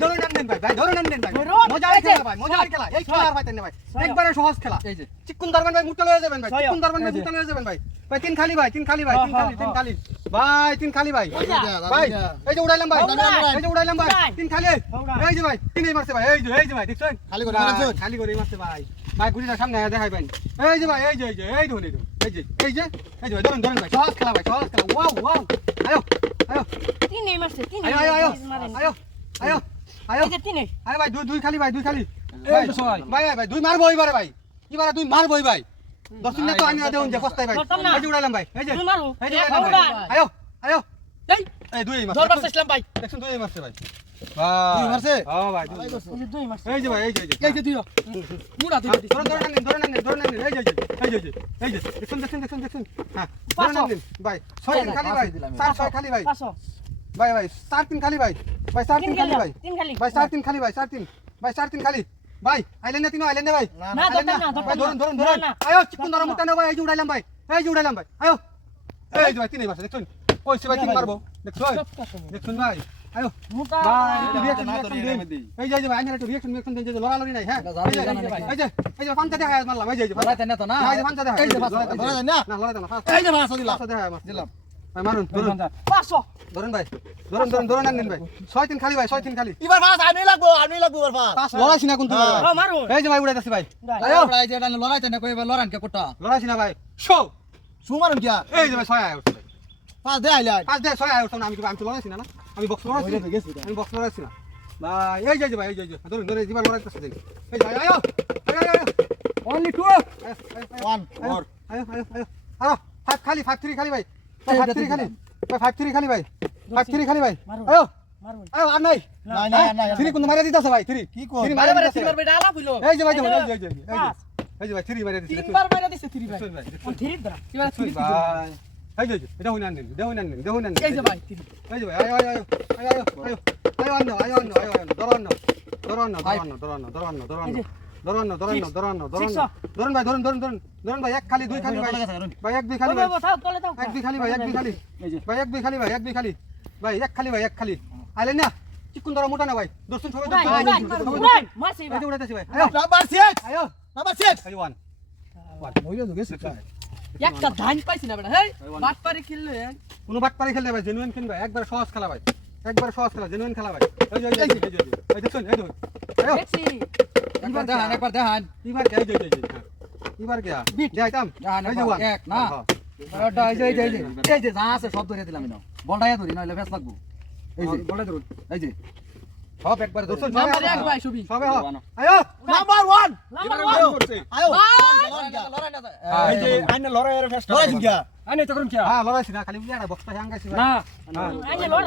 ধরে নেন দেন ভাই ভাই ধরে ভাই। ধরুন। মজার এই যে, খেলা ভাই মজার খেলা। এই খেলা আর পাইতেন না ভাই। একবারে সহজ খেলা। এই যে। চিকুন ধরবেন ভাই মুটটা লয়ে যাবেন ভাই। চিকুন ধরবেন ভাই এই যে। মুটটা যাবেন ভাই। ভাই তিন খালি ভাই তিন খালি ভাই তিন হ্যাঁ, খালি তিন হ্যাঁ, খালি। ভাই তিন খালি ভাই। ভাই এই যে উড়াইলাম ভাই এই যে উড়াইলাম ভাই। তিন খালি। এই যে ভাই তিনই মারছে ভাই এই যে এই যে ভাই দেখছেন? খালি করে ভাই? খালি করে মারছে ভাই। ভাই গুড়িটা সামনে দেখাই ভাই এই যে ভাই এই যে এই যে এই ধরুন এই ধরুন, যে এই যে এই যে ভাই ধরুন ধরুন ভাই। সহজ খেলা ভাই সহজ খেলা। Wow wow. আয়ো আয়ো। তিনে মারছে তিনে আয়ো আয়ো আয়ো। আয়ো আয়ো। তিনে আরে ভাই দুই দুই খালি ভাই দুই খালি। এই ভাই ভাই। ভাই, ভাই দুই মারবো এবারে ভাই। এবারে দুই মারবো ভাই। দশ মিনিট তো আনি দেউন যে পস্তাই ভাই। এই যে উড়াইলাম ভাই। এই যে তুই মারো। এই যে আয়ো আয়ো। এই। এই দুই মারছে। ধরবার চাইছিলাম ভাই। দেখুন দুই মারছে ভাই। দুই মারছে? হ্যাঁ ভাই দুই মারছে। এই যে দুই মারছে। এই যে ভাই এই যে এই যে। দিও মুড়া দিও ধরে ধরে নেন ধরে নেন ধরে নেন। এই যে এই যে এই যে এই যে দেখুন দেখুন দেখুন দেখুন হ্যাঁ ধরে নেন। ভাই ছয় খালি ভাই। দিলাম। চার ছয় খালি ভাই। ভাই ভাই চার তিন খালি ভাই ভাই চার তিন তিন খালি ভাই ভাই চার তিন খালি ভাই চার তিন ভাই চার তিন খালি ভাই আইলেন না তিন আইলেন না ভাই না না ভাই ধরুন ধরুন ধরুন না, না। আয়ো চিকুন ধরো মুটা ভাই এই যে উড়াইলাম ভাই এই যে উড়াইলাম ভাই আয়ো এই যে ভাই তিনই মারছে দেখুন ওই সে ভাই তিন মারবো দেখুন দেখুন ভাই আয়ো মোটা ভাই রিঅ্যাকশন রিঅ্যাকশন দিন এই যে ভাই আমি একটু রিঅ্যাকশন রিঅ্যাকশন দিন যে লড়ালড়ি নাই হ্যাঁ এই যে, এই যে, এই যে পাঁচটা দেখা মারলাম এই যে এই না তো না না, এই যে পাঁচটা দেখা এই যে পাঁচটা, লড়াইতে লড়াই না? না না এই যে মাছ দিলাম পাঁচটা দেখা মারছে দিলাম ভাই মারুন ধরুন। পাঁচশো। ধরুন ভাই ধরুন ধরুন ধরুন আনেন ভাই। ছয় তিন খালি ভাই ছয় তিন খালি। এবার মাছ আমি লাগবো আমি লাগবো এবার লড়াইছি না কোন তুমি? হ্যাঁ। এই যে ভাই উড়াইতেছি ভাই। ভাই। আয়ো এই যে এটা লড়াইতে না কইবা লড়ান কে কোটা লড়াইছি না ভাই। শো! কিয়া এই যে ভাই ছয় আয় উঠছে ভাই। পাঁচ দে আইলা পাঁচ দেয় ছয় আয় উঠছে না আমি কি আমি তো লড়াইছি না না? আমি বক্স লড়াইছি। আমি বক্স লড়াইছি না। ভাই এই যে ভাই এই যে এই ধরুন ধরুন এবার লড়াইতেছে দিন এই যে আয়ো আয়ো আয়ো অনলি খালি, five three খালি ভাই। দিলাম। খালি। ভাই, five খালি ভাই। five খালি ভাই। মারো। আয়ো, মারো আয়ো, আর নাই। নাই নাই নাই Three কিন্তু মারিয়া দিতেছে ভাই। কি তিনবার ভাই। এই যে ভাই, এই এই যে, এই যে, এই যে, এই যে। পাঁচ। এই যে ভাই, দেখুন। তিনবার মাইরা দিছে থ্রি ভাই ভাই। কোন থ্রি ধরা ভাই। এই যে, এটা হইনা আনেন, এটা হইনা আনেন, এটা হইনা আনেন। এই যে ভাই তিন এই যে ভাই, আয়ো, আয়ো, আয়ো, আয়ো, আয়ো, আয়ো। আয়ো, আনো, আয়ো, আনো, আয়ো, ধরো আনো। ধরো আনো, ধরো আনো, ধরো ধরো ধরো আনো। যে। ধরো আনো, ধরো আনো, ধরো আনো, ধরো Six, আনো। ধরুন ভাই, ধরুন, ধরুন, ধরুন। ধরুন ভাই, এক খালি, দুই খালি ভাই। ভাই, এক দুই খালি ভাই। এক দুই খালি ভাই এক দুই খালি ভাই এক দুই খালি ভাই এক দুই খালি ভাই এক খালি ভাই এক খালি আইলেন না চিকুন ধরা মোটা না ভাই দর্শন সবাই মারছে এই যে উড়াইতেছি ভাই আয়ো নাম্বার সিক্স আয়ো নাম্বার সিক্স এই ওয়ান ওইটা তো গেছে একটা ধান পাইছি না বেটা হেই বাট খেললে কোনো বাট পারি ভাই জেনুইন খেলবে একবার সহজ খেলা ভাই একবার সহজ খেলা জেনুইন খেলা ভাই এই যে এই এই এই দেখুন আয়ো একবার দেখান একবার দেখান এবার হ্যাঁ। এবার কে বিট। যাইতাম এক না ওটা এই যে এই যে এই যে যা আছে সব ধরে দিলাম না বলটাই ধরি নইলে ফেস লাগবো এই যে বলে ধরুন এই যে সব একবার ধরে নাম্বার সবাই ভাই ছবি সবে হ আয়ো নাম্বার ওয়ান নাম্বার আয়ো আয়ো লড়াই না এই যে আইনে লড়াইয়ের ফেস্ট লড়াই কিয়া আনে তো কি হ্যাঁ লড়াইছি না খালি উলিয়া না বক্সটা হ্যাঙ্গাইছি না হ্যাঁ লড়াই